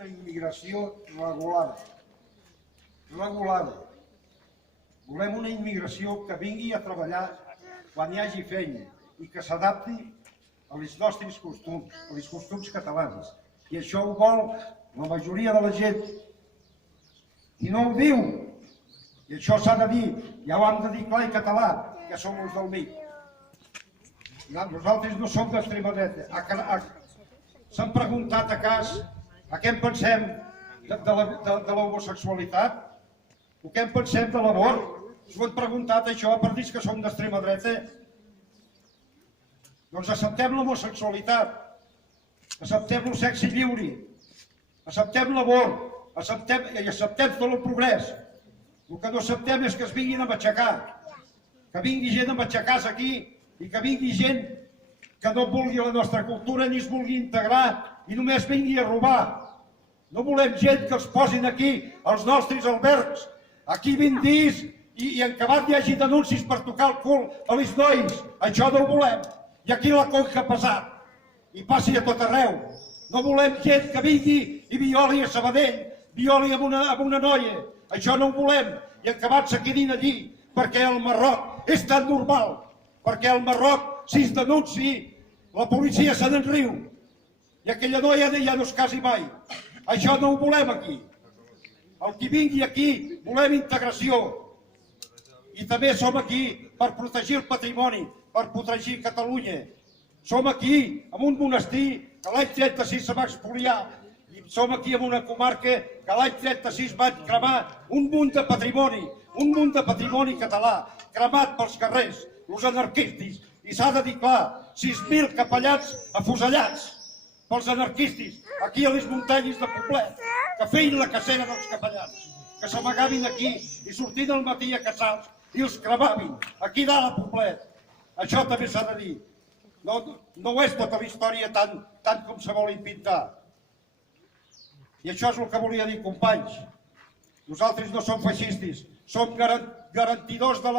una immigració regulada. Regulada. Volem una immigració que vingui a treballar quan hi hagi feina i que s'adapti als nostres costums, als costums catalans. I això ho vol la majoria de la gent. I no ho diu. I això s'ha de dir. Ja ho hem de dir clar i català, que som els del mig. Nosaltres no som d'extrema dreta. S'han preguntat a cas a què en pensem de l'homosexualitat? O què en pensem de l'amor? S'ho han preguntat això per dir que som d'extrema dreta? Doncs acceptem l'homosexualitat, acceptem el sexe lliure, acceptem l'amor, i acceptem tot el progrés. El que no acceptem és que es vinguin a matxacar, que vingui gent a matxacar-se aquí i que vingui gent que no vulgui la nostra cultura ni es vulgui integrar i només vingui a robar. No volem gent que els posin aquí, als nostres albergs, aquí 20 dies i en acabat hi hagi denúncies per tocar el cul a les nois. Això no ho volem. I aquí la conca ha passat. I passi a tot arreu. No volem gent que vingui i violi a Sabadell, violi amb una noia. Això no ho volem. I en acabat se quedin allí, perquè al Marroc és tan normal. Perquè al Marroc, si es denunciï, la policia se n'en riu. I aquella noia ja no es casi mai. Això no ho volem aquí. El que vingui aquí, volem integració. I també som aquí per protegir el patrimoni, per protegir Catalunya. Som aquí en un monestir que l'any 36 se va expoliar. I som aquí en una comarca que l'any 36 va cremar un munt de patrimoni català, cremat pels carrers, els anarquistes. I s'ha de dir clar, 6.000 capellans afusellats pels anarquistes, aquí a les muntanyes de Poblet, que feien la cacera dels capellans, que s'amagaven aquí i sortint al matí a caçar-los i els cremaven, aquí dalt a Poblet. Això també s'ha de dir. No és tota la història tant com se vol pintar. I això és el que volia dir, companys. Nosaltres no som feixistes, som garantidors de la llibertat.